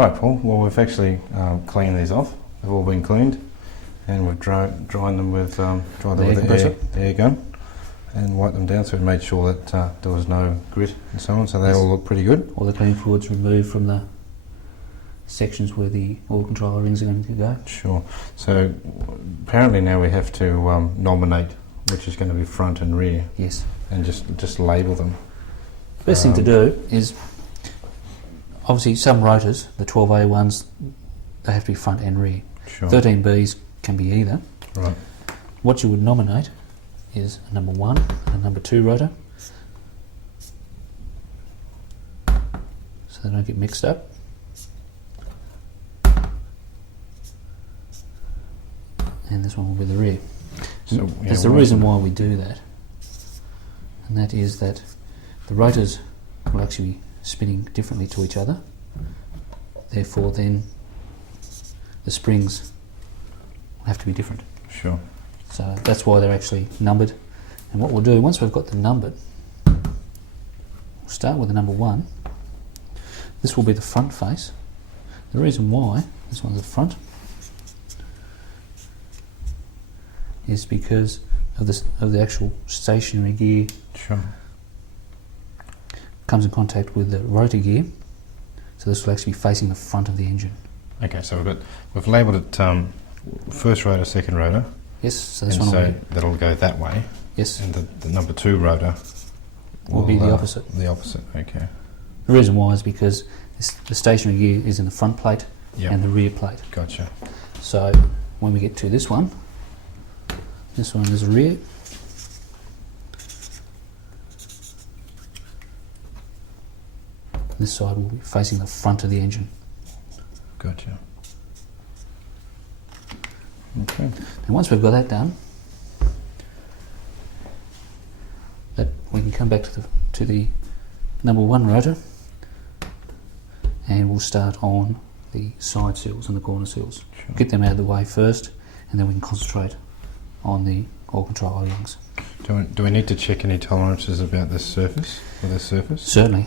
Alright Paul, well we've actually cleaned these off. They've all been cleaned and we've dried them with the air gun and wiped them down, so we made sure that there was no grit and so on, so they all look pretty good. All the cleaning fluids removed from the sections where the oil controller rings are going to go. Sure. So apparently now we have to nominate which is going to be front and rear. Yes. And just label them. The best thing to do is, obviously some rotors, the 12A ones, they have to be front and rear. Sure. 13Bs can be either. Right. What you would nominate is a number 1 and a number 2 rotor, so they don't get mixed up. And this one will be the rear. So, there's a reason why we do that, and that is that the rotors will actually be spinning differently to each other, therefore then the springs will have to be different. Sure. So that's why they're actually numbered. And what we'll do, once we've got them numbered, we'll start with the number 1. This will be the front face. The reason why this one's the front is because of the actual stationary gear. Sure. Comes in contact with the rotor gear, so this will actually be facing the front of the engine. Okay, so we've labelled it first rotor, second rotor. Yes, so this and one so that'll go that way. Yes. And the number 2 rotor will be the opposite. The opposite, okay. The reason why is because the stationary gear is in the front plate and the rear plate. Gotcha. So when we get to this one is rear. This side will be facing the front of the engine. Gotcha. Okay. And once we've got that done, that we can come back to the number 1 rotor, and we'll start on the side seals and the corner seals. Sure. Get them out of the way first, and then we can concentrate on the oil control O-rings. Do we need to check any tolerances about this surface, with this surface? Certainly.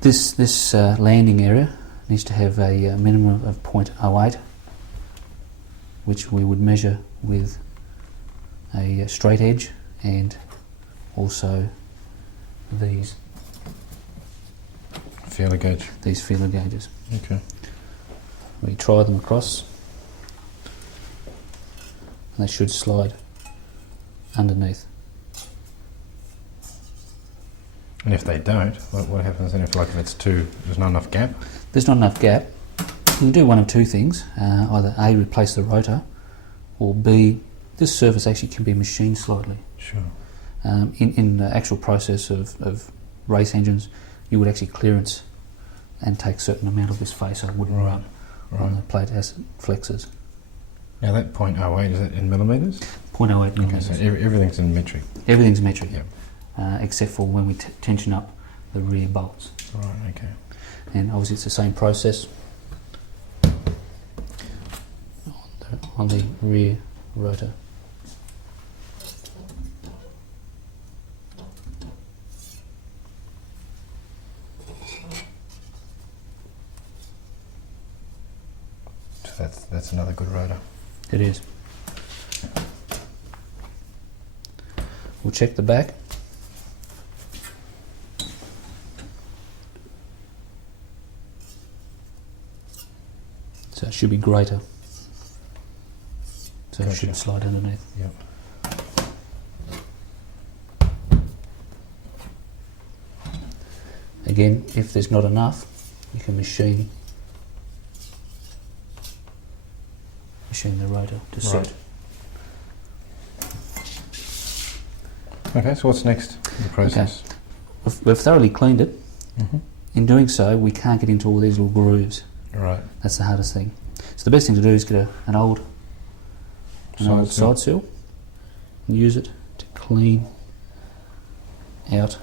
This landing area needs to have a minimum of 0.08, which we would measure with a straight edge and also these feeler gauge. These feeler gauges. Okay. We try them across, and they should slide underneath. And if they don't, what happens then? If there's not enough gap? There's not enough gap. You can do one of two things: either A, replace the rotor, or B, this surface actually can be machined slightly. Sure. In the actual process of race engines, you would actually clearance and take a certain amount of this face so it wouldn't run on the plate as it flexes. Now that 0.08, is that in millimetres? 0.08 millimetres. Okay, so everything's in metric? Everything's metric, yep. Except for when we tension up the rear bolts. Right, okay. And obviously it's the same process on the rear rotor. So that's another good rotor. It is. We'll check the back. So it should be greater. So it should slide underneath. Yep. Again, if there's not enough, you can machine the rotor to suit. Okay, so what's next in the process? Okay. We've thoroughly cleaned it. Mm-hmm. In doing so, we can't get into all these little grooves. Right. That's the hardest thing. So the best thing to do is get an old side seal and use it to clean out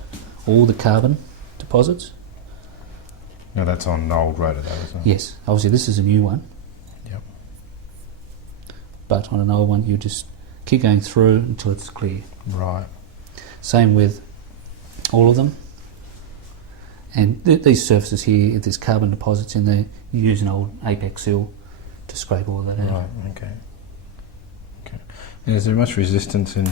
all the carbon deposits. Now that's on an old rotor though, isn't it? Yes, obviously this is a new one. Yep. But on an old one you just keep going through until it's clear. Right. Same with all of them. And these surfaces here, if there's carbon deposits in there, you use an old Apex seal to scrape all that out. Right. Okay. Okay. And is there much resistance in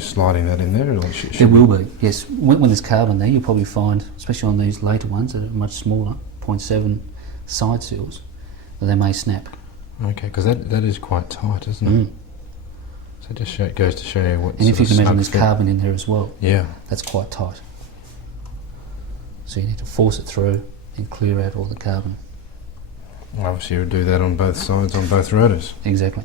sliding that in there? Or There will be, yes. When there's carbon there, you'll probably find, especially on these later ones that are much smaller, 0.7 side seals, that they may snap. Okay, because that is quite tight, isn't it? So it just goes to show you what. And if you can imagine there's fit. carbon in there as well, Yeah. that's quite tight. So you need to force it through and clear out all the carbon. Well, obviously, you would do that on both sides, on both rotors. Exactly.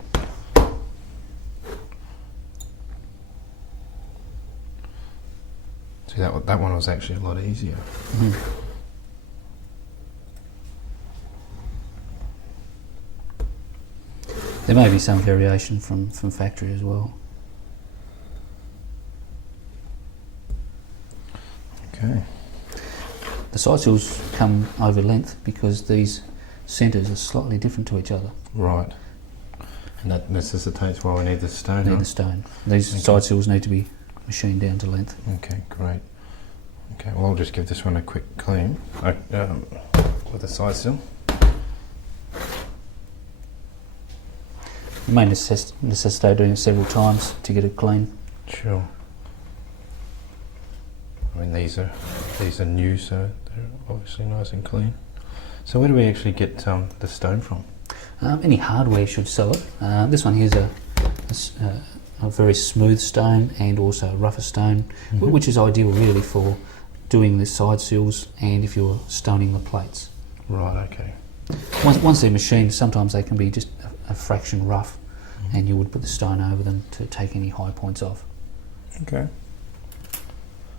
See, that one was actually a lot easier. There may be some variation from factory as well. Okay. The side seals come over length because these centres are slightly different to each other. Right. And that necessitates why we need the stone. Need the stone. These side seals need to be machined down to length. Okay, great. Okay, well, I'll just give this one a quick clean with a side seal. You may necessitate doing it several times to get it clean. Sure. I mean, these are new, so they're obviously nice and clean. So where do we actually get the stone from? Any hardware should sell it. This one here is a very smooth stone and also a rougher stone, which is ideal really for doing the side seals and if you're stoning the plates. Right, okay. Once they're machined, sometimes they can be just a fraction rough, and you would put the stone over them to take any high points off. Okay.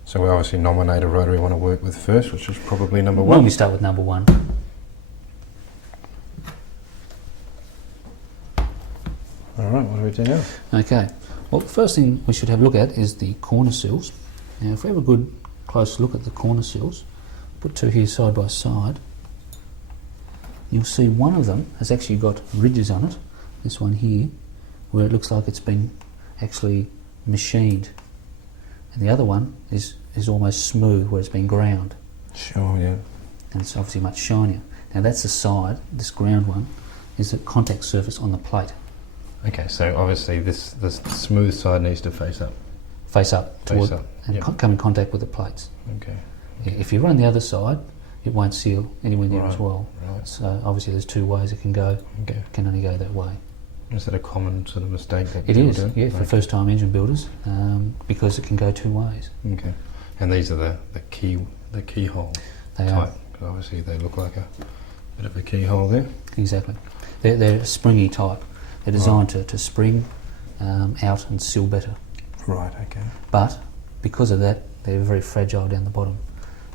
So we obviously nominate a rotor we want to work with first, which is probably number one. Normally start with number one. All right, what do we do now? Okay. Well, the first thing we should have a look at is the corner seals. Now, if we have a good close look at the corner seals, put two here side by side, you'll see one of them has actually got ridges on it, this one here, where it looks like it's been actually machined. And the other one is almost smooth, where it's been ground. Sure, yeah. And it's obviously much shinier. Now that's the side, this ground one, is the contact surface on the plate. Okay, so obviously the smooth side needs to face up. Face up, Face up, and yep. come in contact with the plates. Okay. If you run the other side, it won't seal anywhere near as well. Right. So obviously there's two ways it can go. Okay. It can only go that way. Is that a common sort of mistake that It people is, do? yeah, for Okay. first-time engine builders, because it can go two ways. Okay. And these are the keyhole They type, are, because obviously they look like a bit of a keyhole there. exactly. They're a springy type. They're designed to spring out and seal better. Right, okay. But because of that, they're very fragile down the bottom.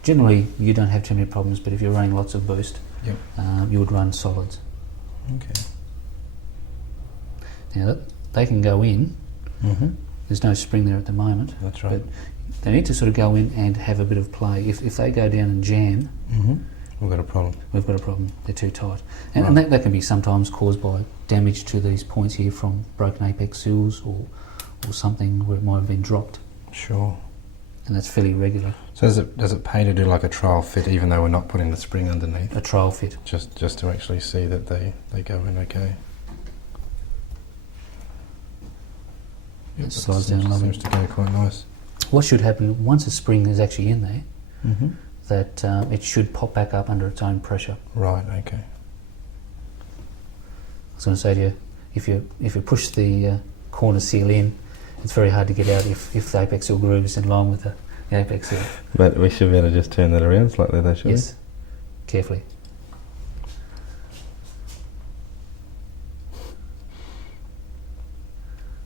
Generally, you don't have too many problems, but if you're running lots of boost, Yep. You would run solids. Okay. Now, they can go in. Mm-hmm. There's no spring there at the moment. That's right. But they need to sort of go in and have a bit of play. If they go down and jam, Mm-hmm. We've got a problem. we've got a problem. They're too tight. And that can be sometimes caused by damage to these points here from broken apex seals or something where it might have been dropped. Sure. And that's fairly regular. So does it pay to do like a trial fit, even though we're not putting the spring underneath? A trial fit. Just to actually see that they go in okay. Yep, It slides down lovely. Seems to go quite nice. What should happen once a spring is actually in there, Mm-hmm. that it should pop back up under its own pressure. Right, okay. I was going to say to you, if you push the corner seal in, it's very hard to get out if the apex seal grooves in line with the apex seal. But we should be able to just turn that around slightly though, shouldn't Yes, carefully.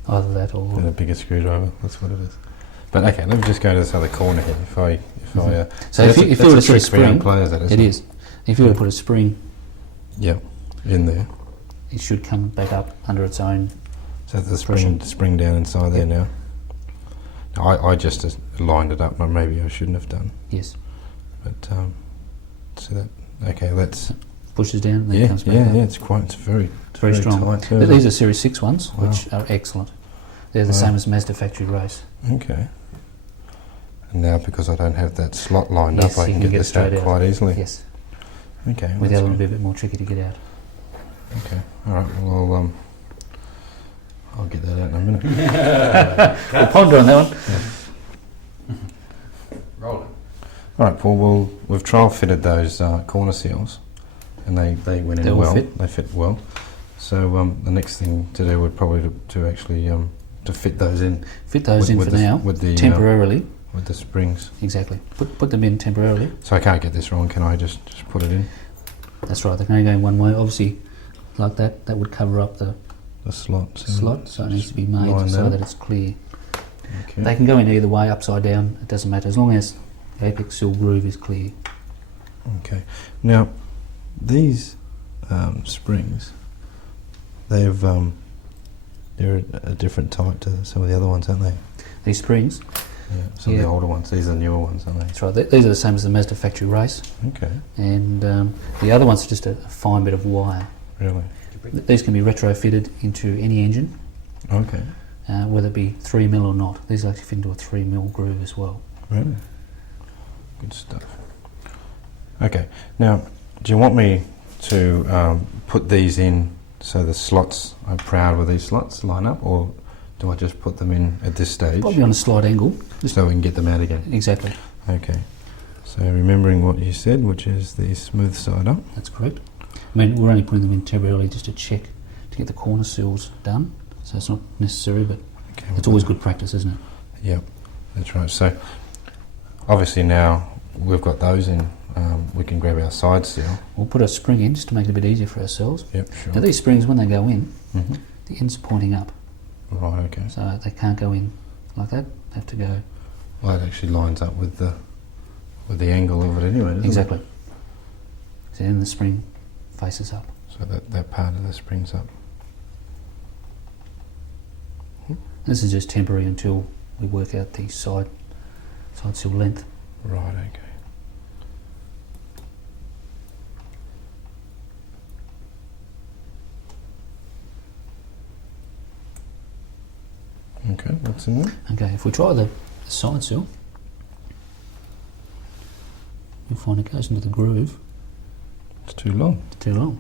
Either that or... we? With a bigger screwdriver, that's what it is. But okay, let me just go to this other corner here. So if you were to put a spring, players, that is. it is. If you were to put a spring, Yep, in there. it should come back up under its own. So the spring down inside there now. I just lined it up, but maybe I shouldn't have done. Yes. But so that okay, let's Pushes down and then it comes back up. yeah. It's very Strong. tight too, But isn't these are Series 6 ones, Wow. which are excellent. They're the Wow. same as Mazda factory race. it? Okay. And now because I don't have that slot lined Yes, up, I you can can get get this straight out out. quite easily. Yes. Okay. With the that's other one, good. it'll be a bit more tricky to get out. Okay. All right. Well, I'll get that out in a minute. We'll ponder on that one. Rolling. All right, Paul. Well, we've trial fitted those corner seals, and they went in They all well. fit? They fit well. So the next thing to do would probably to actually to fit those in. Fit those in for the, now, with the temporarily. with the springs. Exactly. Put them in temporarily. So I can't get this wrong. Can I just put it in That's right. They can only go in one way. Obviously, like that, that would cover up the the slot? slot, so it needs to be made line so down. that it's clear. Okay. They can go in either way, upside down. It doesn't matter as long as the apex seal groove is clear. Okay. Now, these springs, they're a different type to some of the other ones, aren't they? These springs, Yeah. Some of Yeah. the older ones. These are the newer ones, aren't they? that's right. These are the same as the Mazda factory race, Okay. and the other ones are just a fine bit of wire. Really? These can be retrofitted into any engine, Okay. whether it be 3mm or not. These actually fit into a 3mm groove as well. Really? Good stuff. Okay. Now, do you want me to put these in so the slots are proud with these slots line up, or do I just put them in at this stage Probably on a slight angle. so we can get them out again? Exactly. Okay. So remembering what you said, which is the smooth side up. That's correct. I mean, we're only putting them in temporarily just to check to get the corner seals done, so it's not necessary, but Okay. it's always good practice, isn't it? Yep, that's right. So obviously now we've got those in, we can grab our side seal. We'll put a spring in just to make it a bit easier for ourselves. Yep, sure. Now these springs, when they go in, hmm the ends are pointing up, Right, okay. so they can't go in like that. They have to go Well, that actually lines up with the angle of it anyway, doesn't exactly. So then the spring faces up. it? So that part of the spring's up. This is just temporary until we work out the side seal length. Right, okay. Okay, what's in there? Okay, if we try the side seal, you'll find it goes into the groove. It's too long. It's too long.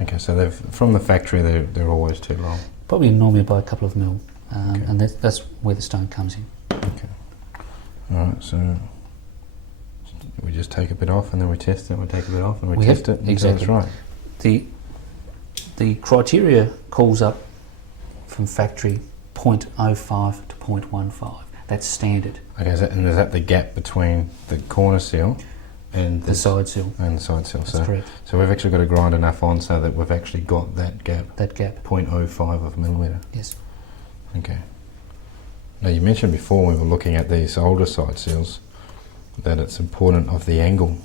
Okay, so they've from the factory they're always too long. Probably normally by a couple of mil, Okay. and that's where the stone comes in. Okay. All right, so we just take a bit off and then we test it. We take a bit off and we We test have- it. Until exactly. it's right. The criteria calls up from factory 0.05 to 0.15. That's standard. Okay, and is that the gap between the corner seal and The side seal. and the side seal? That's correct. So we've actually got to grind enough on so that we've actually got that gap, That gap. 0.05 of a millimetre. Yes. Okay. Now you mentioned before when we were looking at these older side seals that it's important of the angle.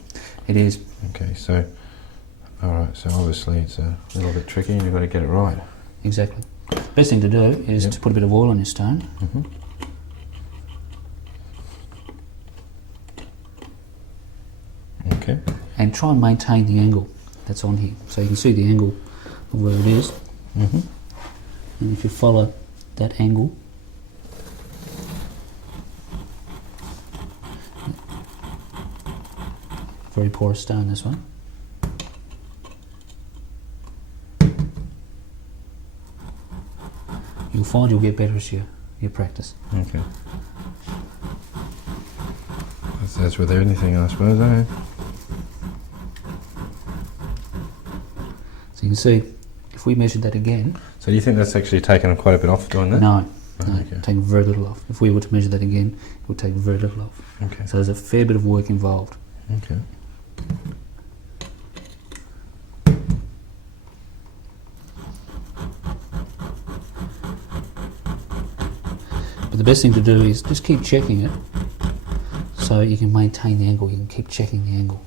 It is. Okay, so all right, so obviously it's a little bit tricky and you've got to get it right. Exactly. Best thing to do is Yep. to put a bit of oil on your stone. Mm-hmm. Okay. And try and maintain the angle that's on here. So you can see the angle of where it is. Mm-hmm. And if you follow that angle, very porous stone this one. You'll find you'll get better as you practice. Okay. That's with anything, I suppose, eh? So you can see, if we measured that again, So do you think that's actually taken quite a bit off doing that? no, Right, okay. take very little off. If we were to measure that again, it would take very little off. Okay. So there's a fair bit of work involved. Okay. But the best thing to do is just keep checking it so you can maintain the angle. You can keep checking the angle.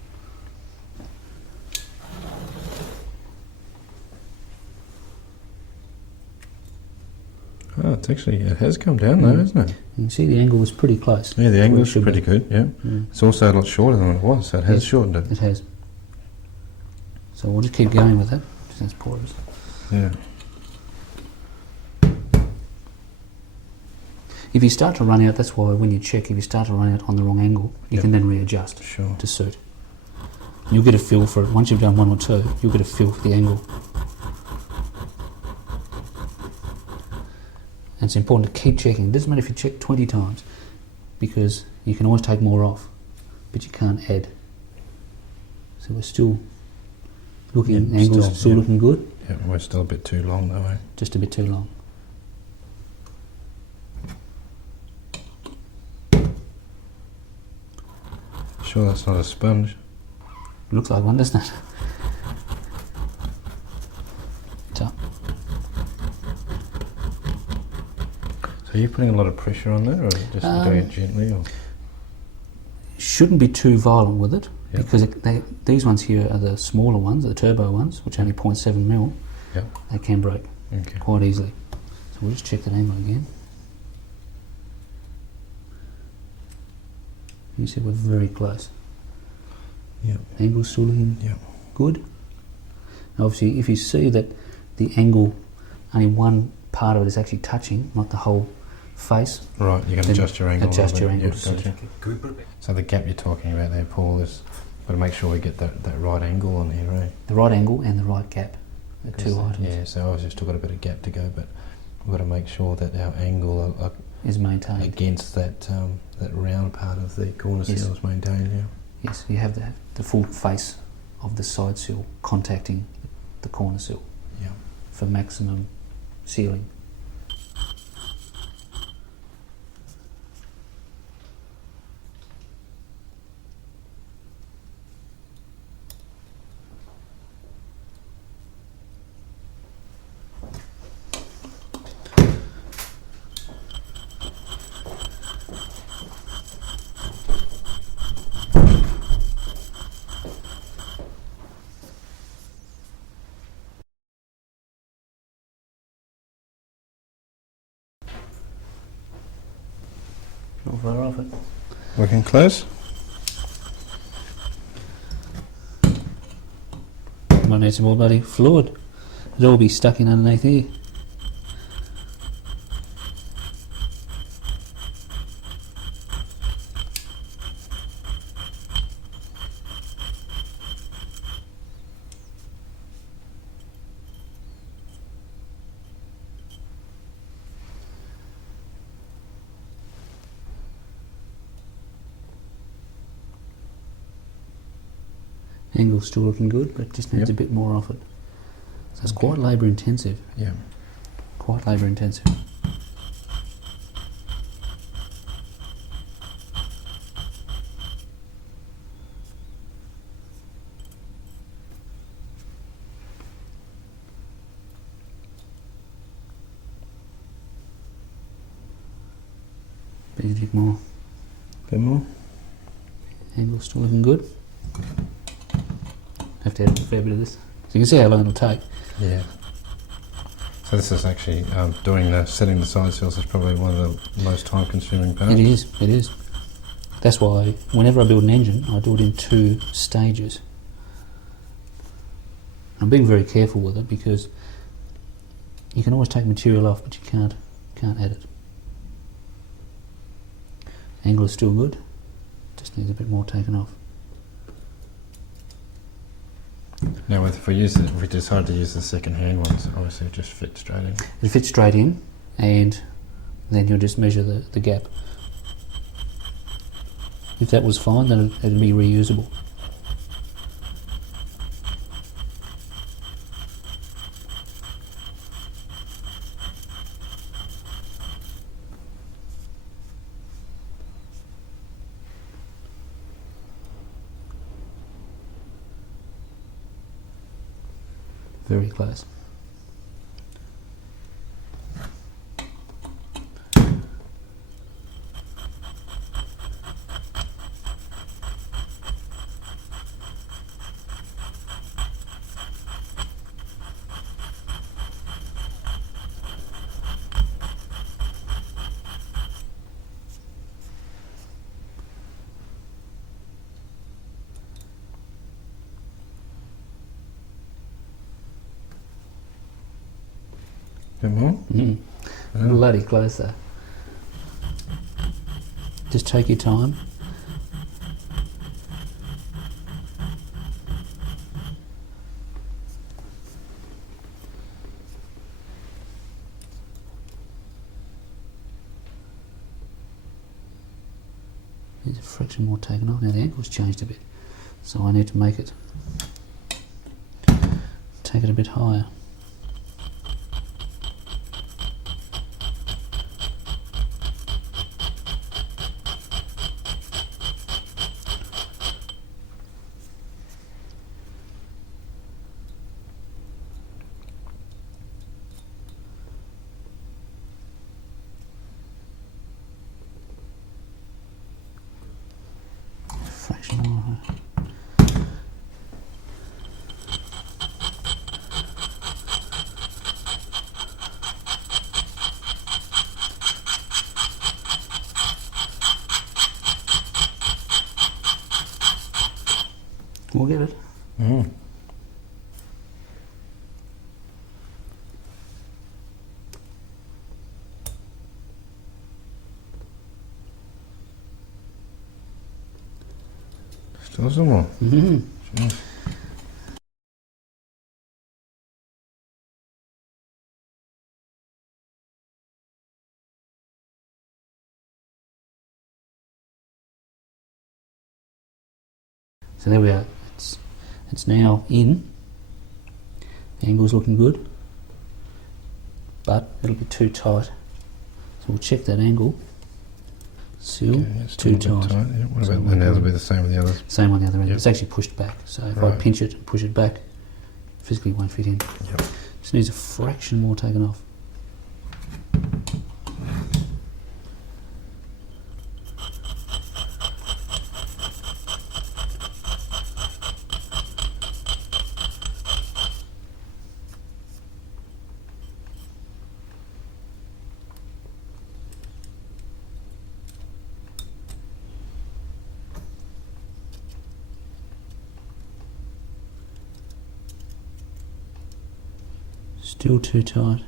Oh, it has come down though, hasn't it? You can see the angle was pretty close. Yeah, the Where it angle's should pretty be. good, yeah. Mm, It's also a lot shorter than it was, so it has Yes. shortened it. it has. So we'll just keep going with that. Just as porous. Yeah. If you start to run out, that's why when you check, if you start to run out on the wrong angle, you can then readjust to suit. You'll get a feel for it. Once you've done one or two, you'll get a feel for the angle. And it's important to keep checking. It doesn't matter if you check 20 times, because you can always take more off, but you can't add. So we're still looking, angles still looking good. Yeah, we're still a bit too long though, eh? Just a bit too long. Sure that's not a sponge? Looks like one, doesn't it? So, are you putting a lot of pressure on there, or just doing it gently? Or? Shouldn't be too violent with it, because these ones here are the smaller ones, the turbo ones, which are only 0.7 mil. They can break quite easily. So we'll just check that angle again. You see we're very close. Angle's still looking good. Now obviously if you see that the angle, only one part of it is actually touching, not the whole face. Right, you can adjust your angle. Adjust your angle. So the gap you're talking about there, Paul, is got to make sure we get that right angle on here, eh? The right angle and the right gap, the two items. Yeah, so obviously still got a bit of gap to go, but we've got to make sure that our angle is maintained against that that round part of the corner seal is maintained. Yes, you have the full face of the side seal contacting the corner seal for maximum sealing. Not far off it. Working close? Might need some more bloody fluid. It'll all be stuck in underneath here. Angle's still looking good, but just needs a bit more of it. So it's quite labour intensive. Yeah. Quite labour intensive. Bit more. Bit more. Angle's still looking good. Have to add a fair bit of this. So you can see how long it'll take. Yeah. So this is actually setting the side seals is probably one of the most time consuming parts. It is. That's why whenever I build an engine, I do it in 2 stages. I'm being very careful with it because you can always take material off, but you can't add it. Angle is still good, just needs a bit more taken off. Now, if we decide to use the second-hand ones, obviously it just fits straight in. It fits straight in, and then you'll just measure the gap. If that was fine, then it'd be reusable. Very close. Bit more? Bloody close there. Just take your time. There's a fraction more taken off. Now the angle's changed a bit, so I need to make it, take it a bit higher. Fraction more high. We'll get it. Mm. Still some more. Mm-hmm. So there we are. It's now in. The angle's looking good, but it'll be too tight. So we'll check that angle. Still too tight. Yeah. What about the others? Will be the same with the others. Same on the other end. Yep. It's actually pushed back. So if I Right. pinch it and push it back, physically it won't fit in. Yep. Just needs a fraction more taken off. Still too tight.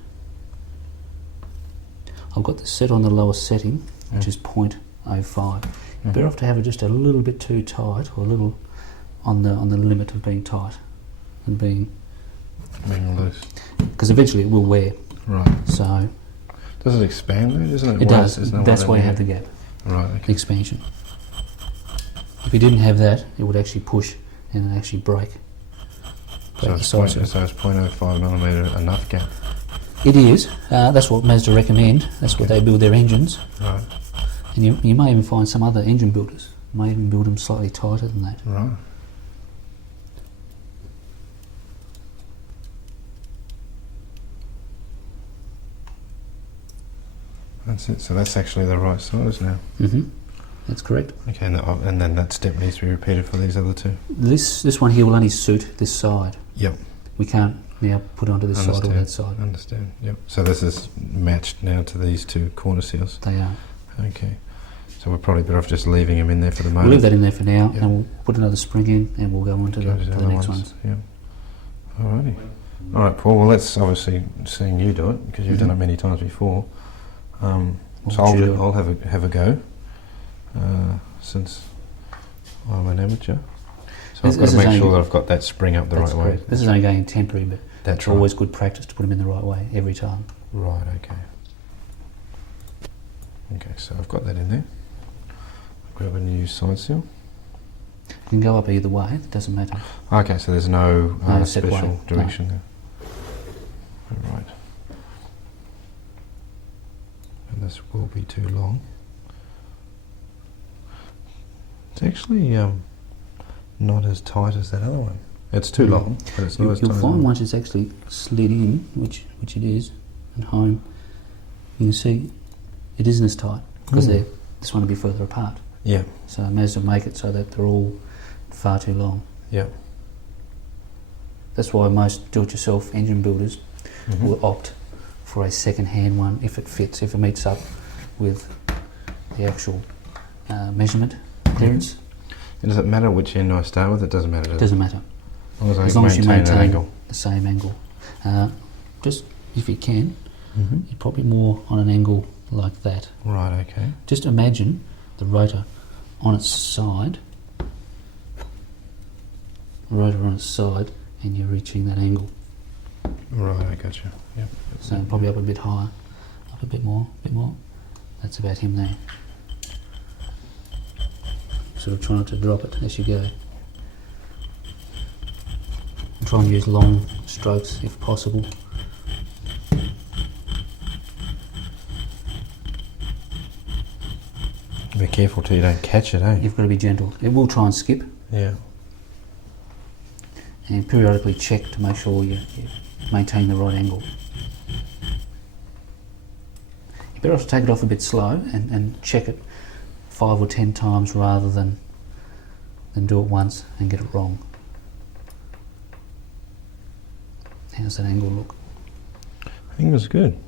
I've got this set on the lowest setting, which is 0.05. You're better off to have it just a little bit too tight, or a little on the limit of being tight and being loose. because eventually it will wear. Right. So Does it expand though? Doesn't it? it does. Isn't it That's like why you that? have the gap, Right. the Okay. expansion. If you didn't have that, it would actually push and then actually break. So it's 0.05 millimetre enough gap. It is. That's what Mazda recommend. That's what they build their engines. Right. And you may even find some other engine builders may even build them slightly tighter than that. Right. That's it. So that's actually the right size now. Mm-hmm. That's correct. Okay, and then that step needs to be repeated for these other two. This one here will only suit this side. Yep. We can't now put it onto this side or that side. Understand. Yep. So this is matched now to these two corner seals. They are. Okay. So we're probably better off just leaving them in there for the We'll moment. leave that in there for now, Yep. and we'll put another spring in, and we'll go on to Go the other next ones. Yep. Alrighty. All right, Paul. Well, that's obviously seeing you do it because you've done it many times before. So I'll have a go since I'm an amateur. So I've got to make sure that I've got that spring up the right way. This is only going temporary, but That's it's right. always good practice to put them in the right way every time. Right, okay. Okay, so I've got that in there. Grab a new side seal. You can go up either way, it doesn't matter. Okay, so there's no set way. special direction there. Right. And this will be too long. It's actually not as tight as that other one. It's too long, but it's not as tight. You'll find once it's actually slid in, which it is, and home, you can see it isn't as tight because this one will be further apart. Yeah. So Mazda make it so that they're all far too long. Yeah. That's why most do-it-yourself engine builders will opt for a second-hand one if it fits, if it meets up with the actual measurement clearance. And does it matter which end I start with? It doesn't matter, does It doesn't matter. As long as you maintain that angle. the same angle. Just if you can, you're probably more on an angle like that. Right, okay. Just imagine the rotor on its side, and you're reaching that angle. Right, I got you. Yep. So probably up a bit higher, up a bit more. That's about him there. Sort of try not to drop it as you go. And try and use long strokes if possible. Be careful till you don't catch it, eh? You've got to be gentle. It will try and skip, Yeah. and periodically check to make sure you maintain the right angle. You better have to take it off a bit slow and check it 5 or 10 times rather than do it once and get it wrong. How's that angle look? I think it was good.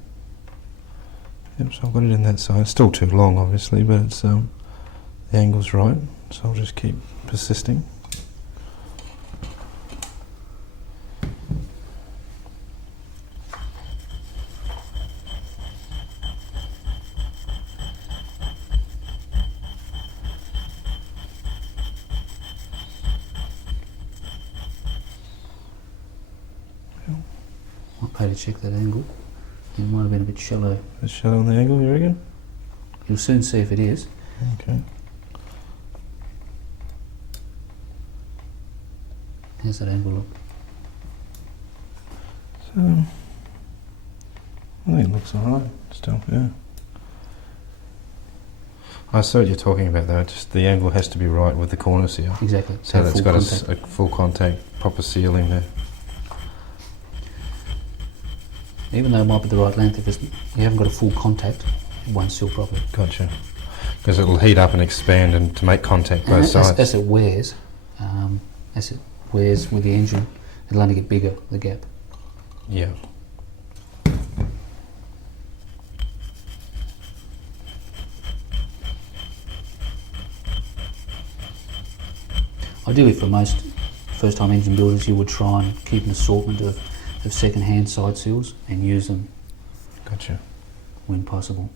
Yep, so I've got it in that side. It's still too long, obviously, but it's the angle's right, so I'll just keep persisting. Might pay to check that angle. It might have been a bit shallow. A bit shallow on the angle, you reckon? You'll soon see if it is. Okay. How's that angle look? So, I think it looks alright still, yeah. I see what you're talking about though, just the angle has to be right with the corner seal. Exactly. So that's got contact. a full contact, proper sealing there. Even though it might be the right length, if you haven't got a full contact, it won't seal properly. Gotcha. Because it'll heat up and expand and to make contact both sides. As it wears with the engine, it'll only get bigger, the gap. Yeah. Ideally for most first-time engine builders, you would try and keep an assortment of second-hand side seals and use them Gotcha. when possible.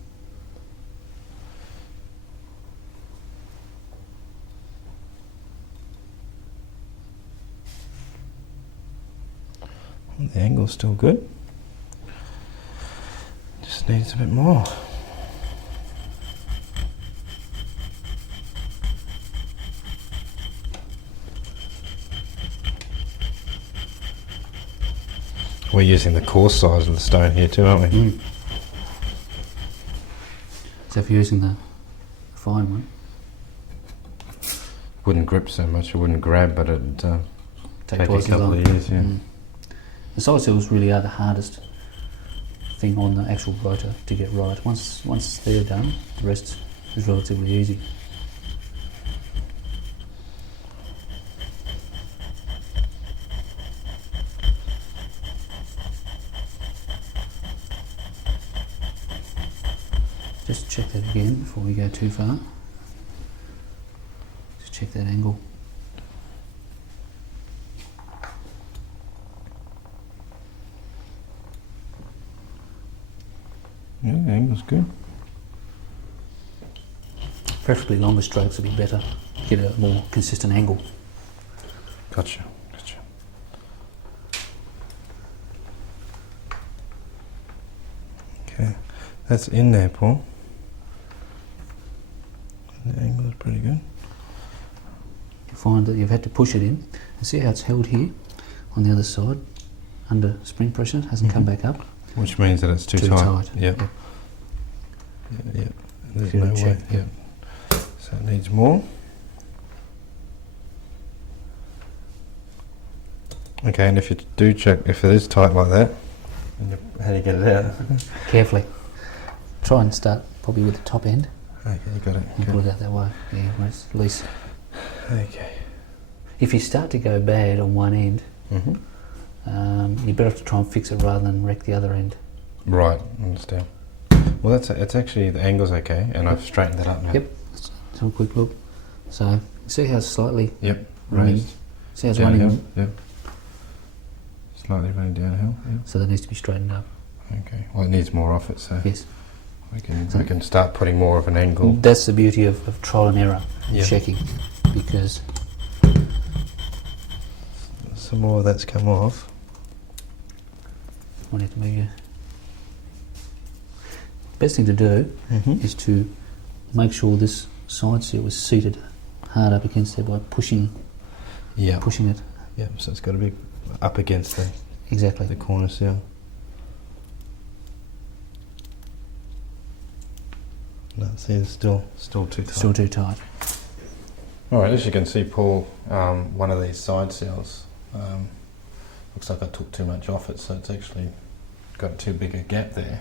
The angle's still good. Just needs a bit more. We're using the coarse size of the stone here too, aren't we? Mm. So if you're using the fine one, Wouldn't grip so much, it wouldn't grab, but it'd take a twice as couple long. of years, yeah. Mm. The side seals really are the hardest thing on the actual rotor to get right. Once they're done, the rest is relatively easy. Just check that again before we go too far. Just check that angle. Yeah, the angle's good. Preferably longer strokes would be better. Get a more consistent angle. Gotcha. Gotcha. Okay, that's in there, Paul. The angle is pretty good. You find that you've had to push it in, and see how it's held here on the other side under spring pressure. It hasn't come back up. Which means that it's too tight. Yep. Yep. Yeah. There's Give it no a way. check. Yep. So it needs more. Okay, and if you do check, if it is tight like that, how do you get it out? Carefully. Try and start probably with the top end Okay, you got it. and Good. pull it out that way. Yeah, where it's loose. Okay. If you start to go bad on one end, Mm-hmm. you better have to try and fix it rather than wreck the other end. Right, understand. Well, it's actually, the angle's okay, and I've straightened that up now. Yep. Let's have a quick look. So, see how it's slightly Yep. running. Raised. See how it's Downhill. running. Yep. Slightly running downhill. Yep. So that needs to be straightened up. Okay. Well, it needs more off it, so Yes. we can start putting more of an angle. That's the beauty of trial and error and Yeah. checking, because Some more of that's come off. we need to move you. Best thing to do is to make sure this side seal is seated hard up against there by pushing it. Yeah, so it's got to be up against Exactly. the corner seal. No, see, it's still too tight. Still too tight. Alright, as you can see, Paul, one of these side seals looks like I took too much off it, so it's actually got too big a gap there.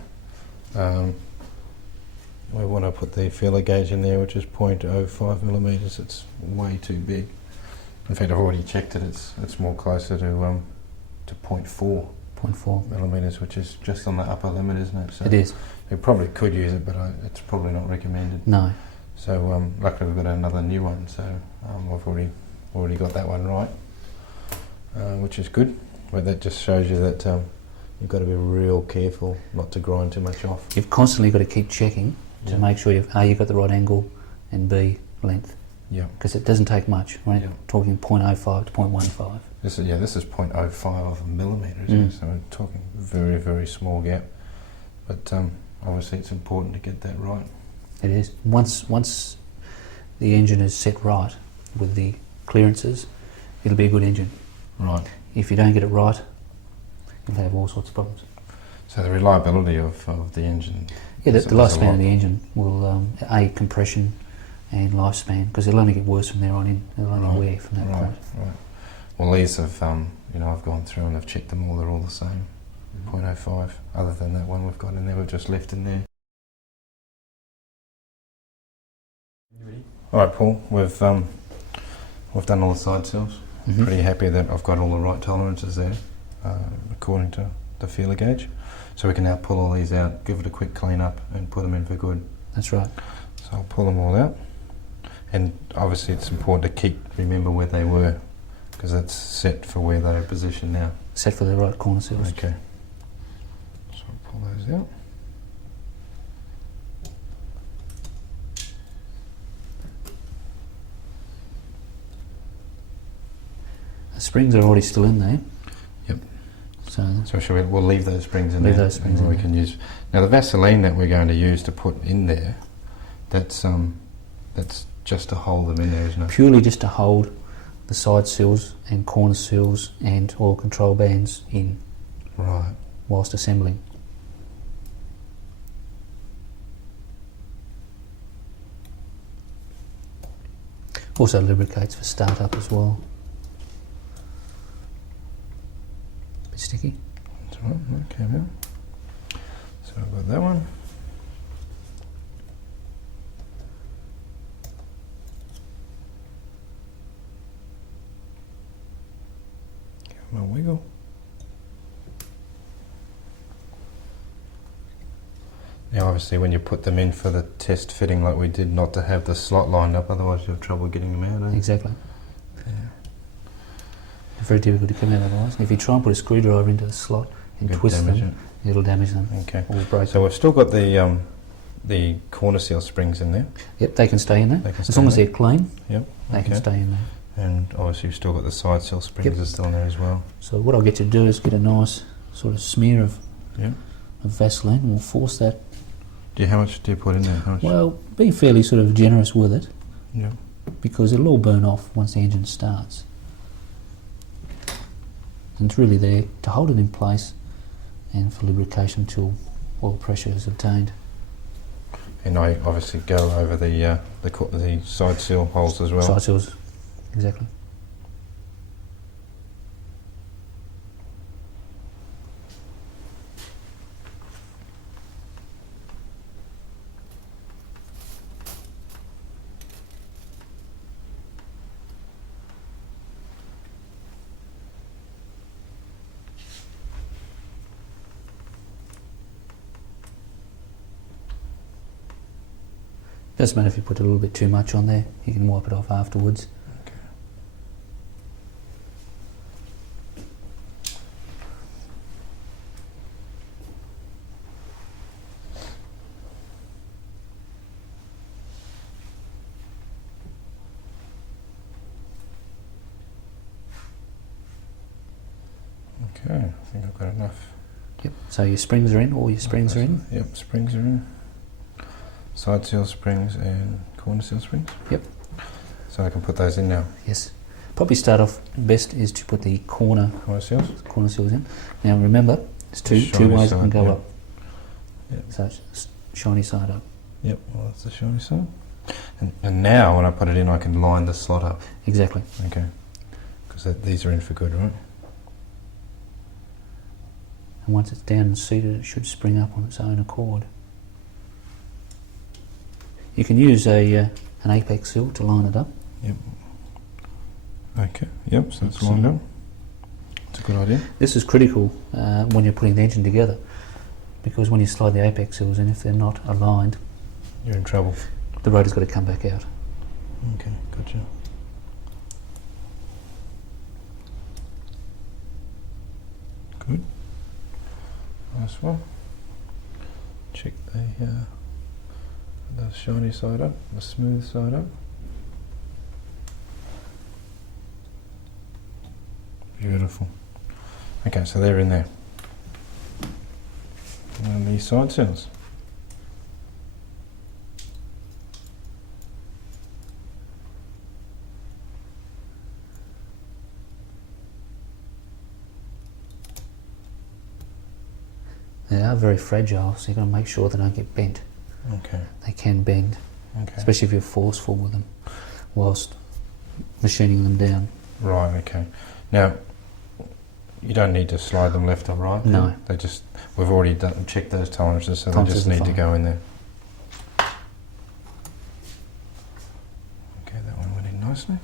We want to put the feeler gauge in there, which is 0.05 millimetres. It's way too big. In fact, I've already checked it. It's more closer to 0.4 0.4 millimetres, which is just on the upper limit, isn't it? So it is. you probably could use it, but it's probably not recommended. No. So luckily we've got another new one, so I've already got that one right, which is good. But that just shows you that you've got to be real careful not to grind too much off. You've constantly got to keep checking to make sure you've got the right angle and B, length. Yeah. Because it doesn't take much. We're Yeah. talking 0.05 to 0.15. This is 0.05 of a millimetre, isn't it? So we're talking very, very small gap. But obviously it's important to get that right. It is. Once the engine is set right with the clearances, it'll be a good engine. Right. If you don't get it right, you'll have all sorts of problems. So the reliability of the engine. Yeah, the is a lifespan lot. of the engine will aid compression and lifespan, because it'll only get worse from there on in. It'll only wear from that point. Right. Well, these have, I've gone through and I've checked them all. They're all the same, 0.05. Other than that one we've got in there, we've just left in there. All right, Paul. We've done all the side seals. Pretty happy that I've got all the right tolerances there, according to the feeler gauge. So we can now pull all these out, give it a quick clean up, and put them in for good. That's right. So I'll pull them all out. And obviously it's important to remember where they were, because it's set for where they're positioned now. Set for the right corner seals. Okay. So I'll pull those out. The springs are already still in there. Yep. So We'll leave those springs in there. Leave those springs and in we can use. Now the Vaseline that we're going to use to put in there, that's just to hold them in there, isn't it? purely just to hold the side seals and corner seals and oil control bands in Right. whilst assembling. Also lubricates for startup as well. Bit sticky. That's right. Okay, well. So I've got that one. Give them a wiggle. Now obviously when you put them in for the test fitting like we did, not to have the slot lined up, otherwise you have trouble getting them out, eh? Exactly. Yeah. Very difficult to come out otherwise. If you try and put a screwdriver into the slot and Could twist damage them, it'll damage them Okay. or break So we've still got the corner seal springs in there. Yep, they can stay in there. They can As stay long in as there. they're clean, Yep. they can stay in there. And obviously you've still got the side seal springs are still in there as well. So what I'll get you to do is get a nice sort of smear of Yeah. Vaseline, and we'll force that. How much do you put in there? How much? Well, be fairly sort of generous with it, Yeah. because it'll all burn off once the engine starts. And it's really there to hold it in place and for lubrication until oil pressure is obtained. And I obviously go over the side seal holes as well. Side seals, exactly. Doesn't matter if you put a little bit too much on there, you can wipe it off afterwards. Okay. Okay, I think I've got enough. Yep, so your springs are in, all your springs are in. Yep, springs are in. Side seal springs and corner seal springs. Yep. So I can put those in now. Yes. Probably start off best is to put the corner Corner seals in. Now remember, there's two ways it can go up. Yep. So it's shiny side up. Yep, well that's the shiny side. And now when I put it in I can line the slot up. Exactly. Okay. Because these are in for good, right? And once it's down and seated, it should spring up on its own accord. You can use an apex seal to line it up. Yep. Okay, yep, so it's lined up. It's a good idea. This is critical when you're putting the engine together, because when you slide the apex seals in, if they're not aligned, You're in trouble. the rotor's got to come back out. Okay, gotcha. Good. Nice one. Check the shiny side up, the smooth side up. Beautiful. Okay, so they're in there. And the side seals. They are very fragile, so you've got to make sure they don't get bent. Okay. They can bend, Okay. especially if you're forceful with them whilst machining them down. Right, okay. Now, you don't need to slide them left or right. No. They just, we've already checked those tolerances, so they Tolerances just are need to fine. go in there. Okay, that one went in nicely.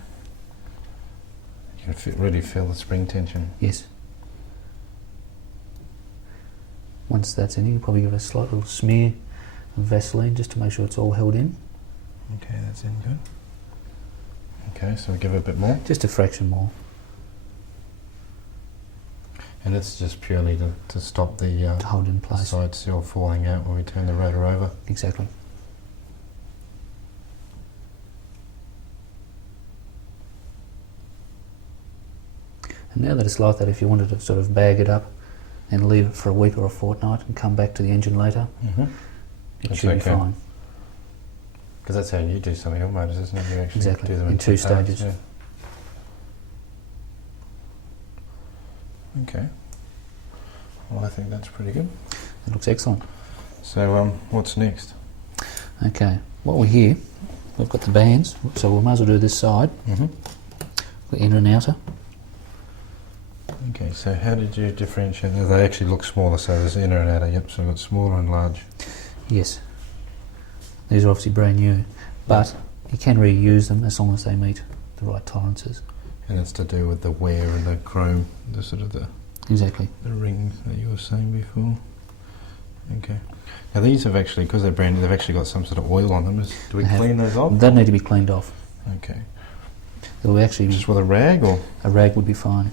You can really feel the spring tension. Yes. Once that's in, you can probably give it a slight little smear of Vaseline just to make sure it's all held in. Okay, that's in good. Okay, so we give it a bit more. Just a fraction more. And it's just purely to stop the To hold it in the place. side seal falling out when we turn the rotor over. Exactly. And now that it's like that, if you wanted to sort of bag it up and leave it for a week or a fortnight and come back to the engine later, Mm-hmm. it That's should be okay. fine. Because that's how you do some of your motors, isn't it? You actually Exactly, do them in two parts, stages. yeah. Okay. Well, I think that's pretty good. It looks excellent. So, what's next? Okay, what we're here, we've got the bands, so we might as well do this side, Mm-hmm. the inner and outer. Okay, so how did you differentiate? They actually look smaller, so there's inner and outer. Yep, so we've got smaller and large. Yes, these are obviously brand new, but you can reuse them as long as they meet the right tolerances. And it's to do with the wear and the chrome, the sort of the Exactly. rings that you were saying before. Okay. Now these have actually, because they're brand new, they've actually got some sort of oil on them. Do we They have. clean those off? They need to be cleaned off. Okay. There will actually be, Just with a rag, or? a rag would be fine.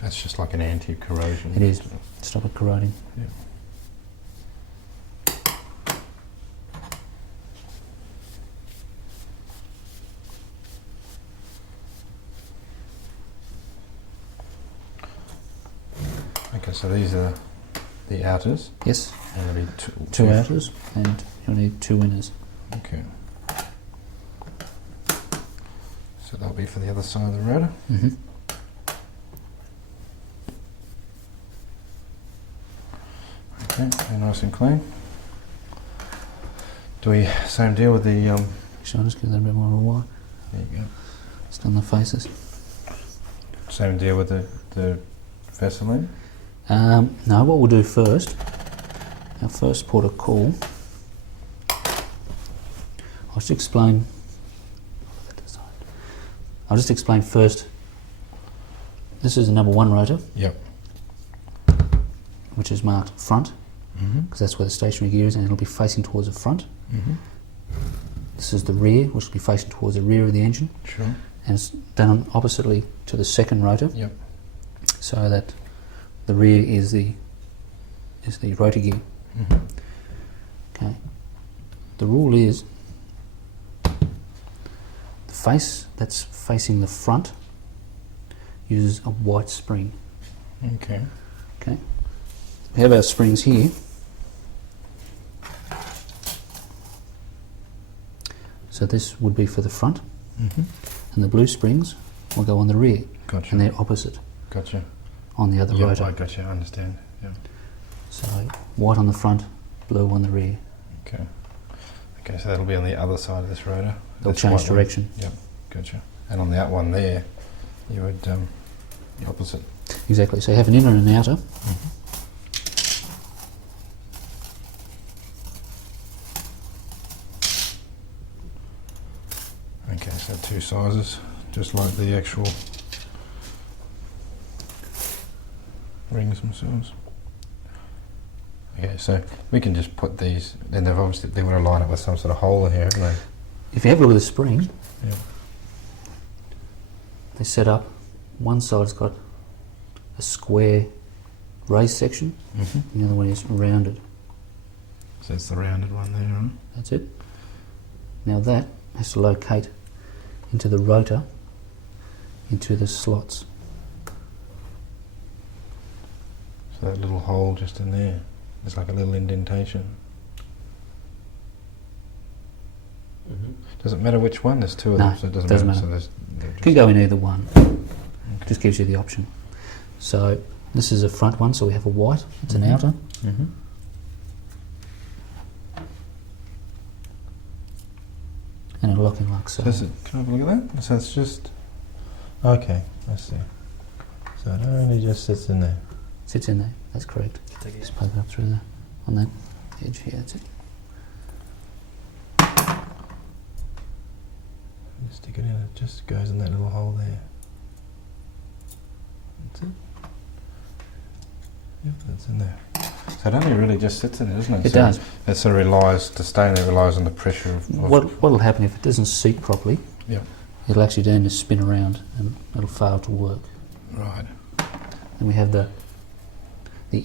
That's just like an anti-corrosion. It is. Stop it corroding. Yeah. Okay, so these are the outers. Yes, And there'll be two outers and you'll need two inners. Okay. So that'll be for the other side of the rotor. Mm-hmm. Okay, they're nice and clean. Do we same deal with the Actually, I'll just give that a bit more of a white. there you go. Just on the faces. Same deal with the Vaseline? Now what we'll do first, our first port of call, I'll just explain first, this is the number 1 rotor, Yep. which is marked front, Mm-hmm. because that's where the stationary gear is, and it'll be facing towards the front. Mm-hmm. This is the rear, which will be facing towards the rear of the engine, Sure. and it's done oppositely to the second rotor, Yep. so that the rear is the rotor gear. Mm-hmm. Okay. The rule is the face that's facing the front uses a white spring. Okay. Okay. We have our springs here. So this would be for the front, and the blue springs will go on the rear, Gotcha. and they're opposite Gotcha. on the other Yep, rotor. I gotcha. I understand. Yeah. So white on the front, blue on the rear. Okay. Okay, so that'll be on the other side of this rotor. They'll This change white one. direction. Yep. Gotcha. And on that one there, you would the opposite. Exactly. So you have an inner and an outer. Okay, so two sizes, just like the actual rings themselves. Okay, so we can just put these, and they've obviously, they want to line up with some sort of hole here, haven't they? If you have a look at the spring, Yeah. they're set up. One side's got a square raised section, the other one is rounded. So it's the rounded one there, right? That's it. Now that has to locate into the rotor, into the slots. So that little hole just in there, there's like a little indentation. Does it matter which one? There's two of them, No, so it doesn't doesn't matter. matter. So there's Can go in either one. Just gives you the option. So this is a front one, so we have a white, it's an outer. And a locking lug. So can I have a look at that? So it's just... Okay, I see. So it only just sits in there. sits in there, that's correct. Just poke it up through there, on that edge here, that's it. You stick it in, it just goes in that little hole there. That's it. Yep, that's in there. So it only really just sits in it, doesn't it? It does. It sort of relies, to stay in there, relies on the pressure of... What'll happen if it doesn't seat properly, Yep. it'll actually then just spin around and it'll fail to work. Right. Then we have the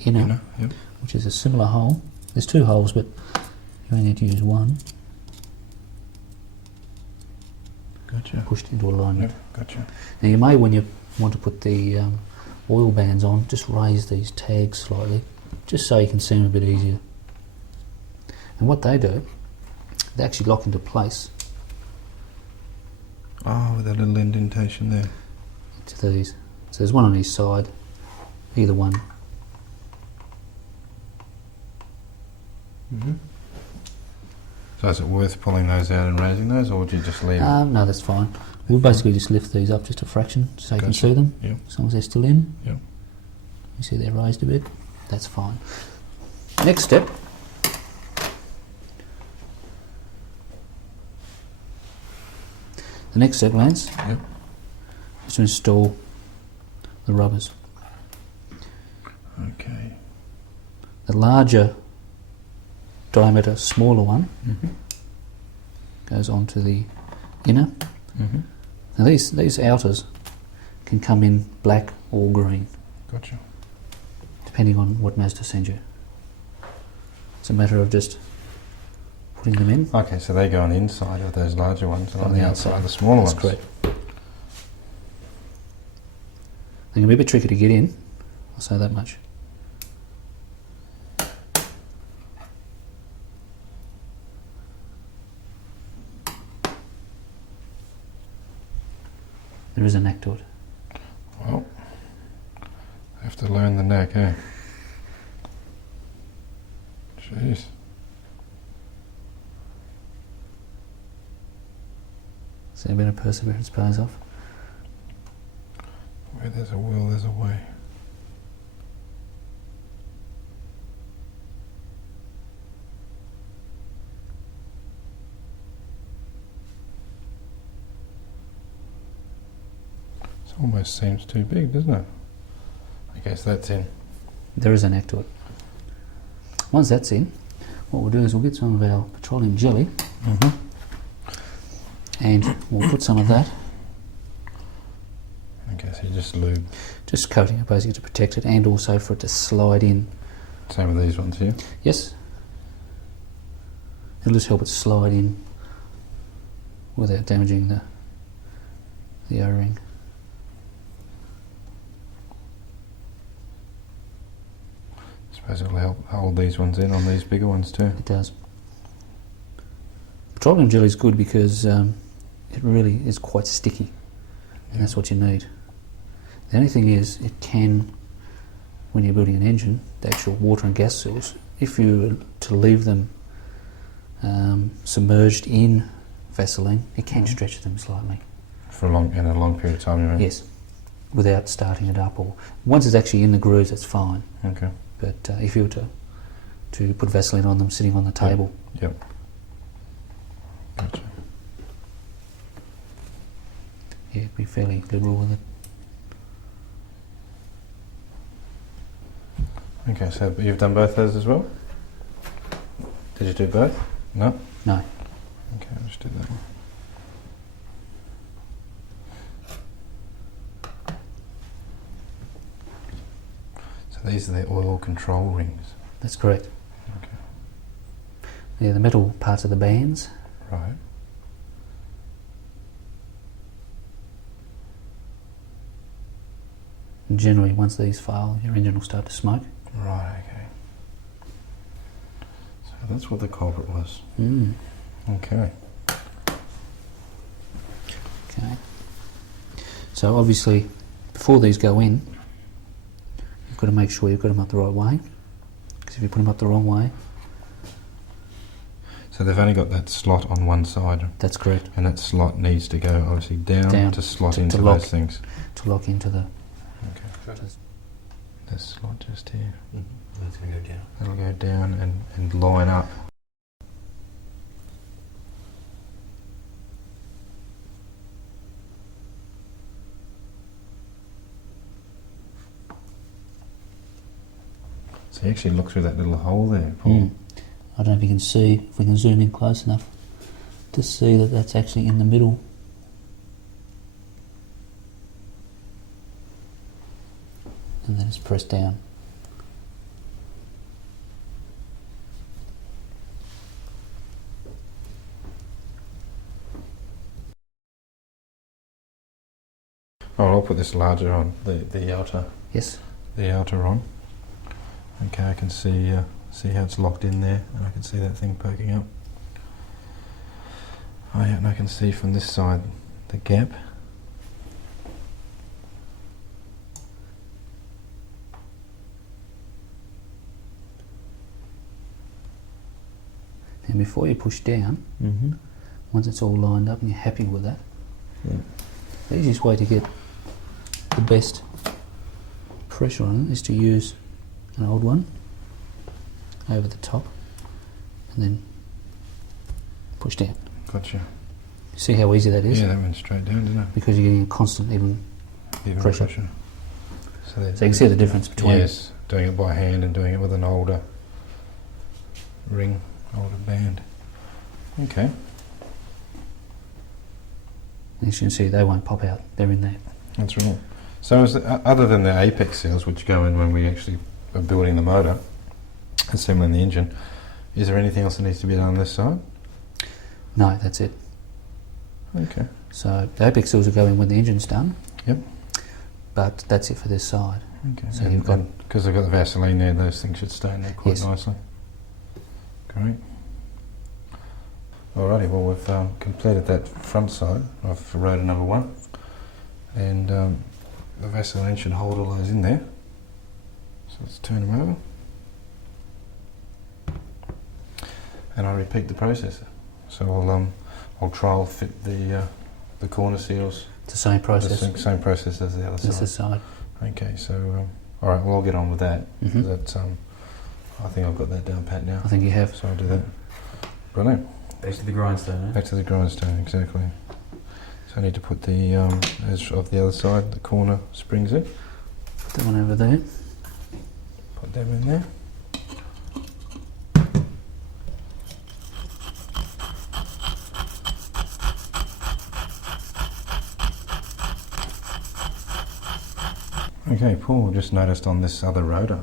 inner, Yep. which is a similar hole. There's two holes, but you only need to use one. Gotcha. Pushed into alignment. Yep, gotcha. Now you may, when you want to put the oil bands on, just raise these tags slightly, just so you can see them a bit easier. And what they do, they actually lock into place Oh, with that little indentation there. to these. So there's one on each side, either one. So is it worth pulling those out and raising those, or would you just leave it? No, that's fine. We'll basically just lift these up just a fraction so you can Gotcha. see them, Yep. as long as they're still in. Yep. You see they're raised a bit, that's fine. Next step, Lance, Yep. is to install the rubbers. Okay. The larger diameter, smaller one, goes onto the inner. Now these outers can come in black or green, Gotcha. depending on what Mazda sends you. It's a matter of just putting them in. Okay, so they go on the inside of those larger ones, and On on the the outside outside. of the smaller That's ones. correct. They can be a bit tricky to get in, I'll say that much. There is a knack to it. Well, I have to learn the knack, eh? Jeez. So a bit of perseverance pays off. Where there's a will, there's a way. It almost seems too big, doesn't it? I guess that's in. There is a knack to it. Once that's in, what we'll do is we'll get some of our petroleum jelly and we'll put some of that, Okay, so you just lube. just coating it basically to protect it and also for it to slide in. Same with these ones here. Yes? It'll just help it slide in without damaging the O-ring. suppose it'll help hold these ones in on these bigger ones too. It does. Petroleum jelly is good because it really is quite sticky, and that's what you need. The only thing is, it can, when you're building an engine, the actual water and gas seals, if you were to leave them submerged in Vaseline, it can stretch them slightly. For a long period of time, you mean? Yes, without starting it up, or once it's actually in the grooves, it's fine. Okay. But if you were to put Vaseline on them sitting on the table, Yep. Gotcha. yeah, be fairly liberal with it. Okay, so you've done both those as well? Did you do both? No? No. Okay, I'll just do that one. So these are the oil control rings. That's correct. Okay. Yeah, the metal parts of the bands. Right. And generally, once these fail, your engine will start to smoke. Right, okay. So that's what the culprit was. Mm. Okay. Okay. So obviously, before these go in, you've got to make sure you've got them up the right way. Because if you put them up the wrong way, So they've only got that slot on one side. that's correct. And that slot needs to go obviously down to slot into lock. those things. To lock into the. Okay. This slot just here. That's going to go down. That'll go down and line up. So you actually look through that little hole there, Paul. Mm. I don't know if you can see, if we can zoom in close enough to see that that's actually in the middle. And then it's pressed down. Oh, I'll put this larger on, the outer Yes. on. Okay, I can see how it's locked in there, and I can see that thing poking up. Oh yeah, and I can see from this side the gap. And before you push down, once it's all lined up and you're happy with that, the easiest way to get the best pressure on it is to use an old one over the top and then push down. Gotcha. See how easy that is? Yeah, that went straight down, didn't it? Because you're getting a constant even pressure. So you can see the difference between... Yes, doing it by hand and doing it with an older ring, older band. Okay. As you can see, they won't pop out. They're in there. That's right. So other than the apex seals, which go in when we actually are building the motor, assembling the engine, is there anything else that needs to be done on this side? No, that's it. Okay. So the apex seals will go in when the engine's done. Yep. But that's it for this side. Okay. So you've got... Because they've got the Vaseline there, those things should stay in there quite Yes. nicely. Great. Alrighty, well we've completed that front side of rotor number 1, and the Vaseline should hold all those in there. So let's turn them over. And I'll repeat the process. So I'll trial fit the corner seals. It's the same process. Same process as the other side. This is side. Okay, so alright, well I'll get on with that. Mhm. That's I think I've got that down pat now. I think you have. So I'll do that. Brilliant. Back to the grindstone, eh? Back to the grindstone, exactly. So I need to put the, as of the other side, the corner springs in. Put that one over there. Put them in there. Okay, Paul, just noticed on this other rotor,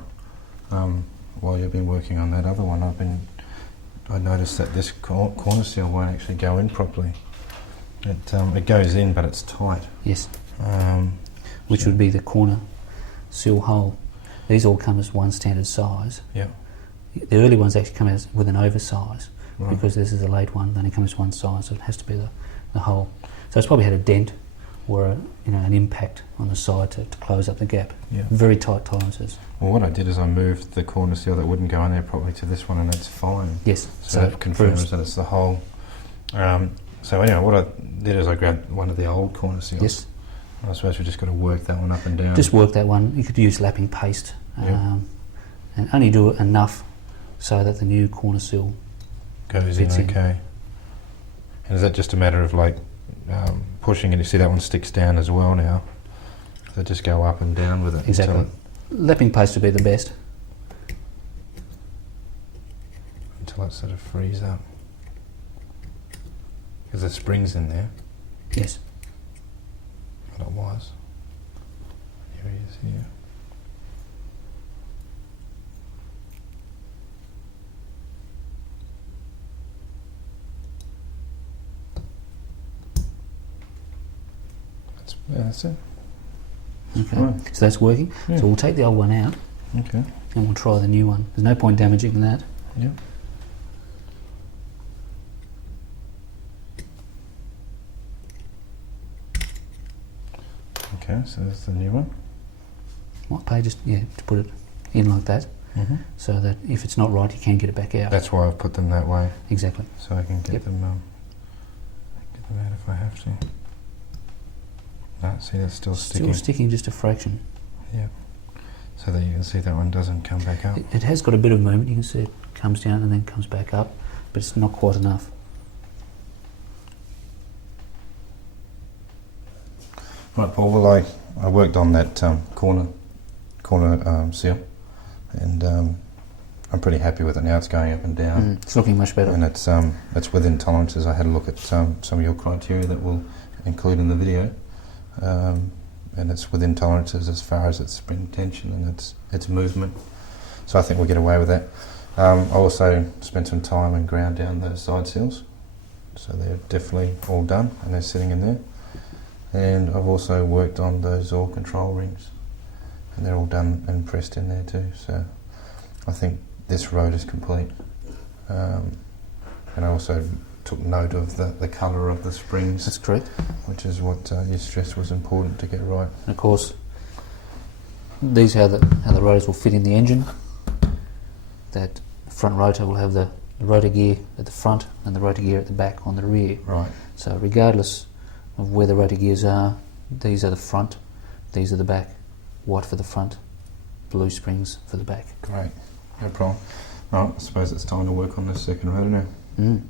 while you've been working on that other one, I noticed that this corner seal won't actually go in properly. It goes in, but it's tight. Yes. Um, Which would be the corner seal hole. These all come as one standard size. Yeah. The early ones actually come as with an oversize, Right. because this is a late one, then it comes one size, so it has to be the whole. So it's probably had a dent or an impact on the side to close up the gap. Yeah. Very tight tolerances. Well, what I did is I moved the corner seal that wouldn't go in there properly to this one, and it's fine. Yes. So that confirms that it's the whole. So anyway, what I did is I grabbed one of the old corner seals. Yes. I suppose we just got to work that one up and down. Just work that one. You could use lapping paste, Yeah. and only do it enough so that the new corner seal goes in fits in. okay. And is that just a matter of like pushing it? You see that one sticks down as well now. So just go up and down with it. Exactly. Lapping paste would be the best. Until it sort of frees up. Because the spring's in there. Yes. Well, it was. Here he is here. That's it. Okay. Right. So that's working. Yeah. So we'll take the old one out Okay. and we'll try the new one. There's no point damaging that. Yeah. Okay, so that's the new one. Might pay just to put it in like that, Mm-hmm. so that if it's not right, you can get it back out. That's why I've put them that way, Exactly. so I can get Yep. them out if I have to. No, see, that's still sticking. Still sticking just a fraction. Yeah. So that you can see that one doesn't come back up. It has got a bit of movement. You can see it comes down and then comes back up, but it's not quite enough. Right, Paul. Well, I worked on that corner seal, and I'm pretty happy with it now. It's going up and down, It's looking much better. and it's within tolerances. I had a look at some of your criteria that we'll include in the video, and it's within tolerances as far as its spring tension and its movement. So I think we'll get away with that. I also spent some time and ground down those side seals, so they're definitely all done and they're sitting in there. And I've also worked on those oil control rings, and they're all done and pressed in there too. So I think this road is complete. And I also took note of the colour of the springs, That's correct. which is what you stressed was important to get right. And of course, these are how the rotors will fit in the engine. That front rotor will have the rotor gear at the front and the rotor gear at the back on the rear. Right. So regardless of where the rotor gears are, these are the front, these are the back. White for the front, blue springs for the back. Great. No problem. Right, I suppose it's time to work on this second rotor now.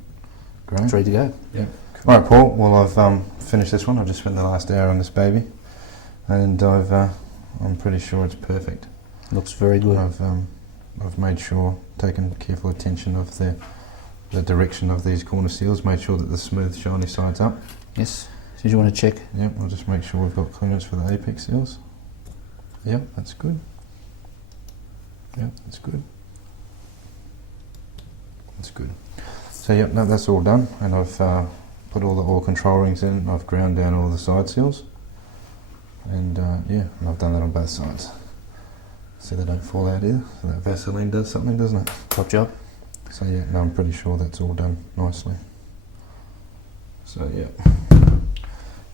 Great. It's ready to go. Yeah. All right, Paul. Well, I've finished this one. I've just spent the last hour on this baby, and I'm pretty sure it's perfect. Looks very good. I've made sure, taken careful attention of the direction of these corner seals, made sure that the smooth, shiny side's up. Yes. So you want to check? Yep, we'll just make sure we've got clearance for the apex seals. Yep, that's good. Yep, that's good. That's good. So yep, no, that's all done, and I've put all the oil control rings in. I've ground down all the side seals, and and I've done that on both sides, so they don't fall out either. So that Vaseline does something, doesn't it? Top job. So yeah, no, I'm pretty sure that's all done nicely. So yeah.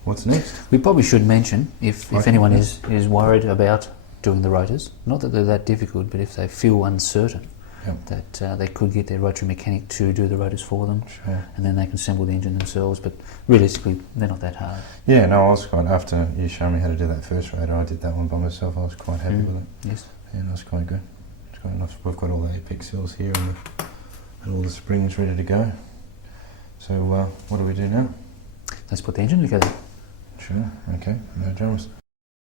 What's next? We probably should mention, if Okay, anyone yes. is worried about doing the rotors, not that they're that difficult, but if they feel uncertain, Yep. that they could get their rotary mechanic to do the rotors for them, Sure. and then they can assemble the engine themselves, but realistically they're not that hard. Yeah, no, I was quite, after you showed me how to do that first rotor, I did that one by myself. I was quite happy with it. Yes. Yeah, no, it's quite good. It's quite enough. We've got all the apex seals here and all the springs ready to go. So what do we do now? Let's put the engine together. Sure, okay, no dramas.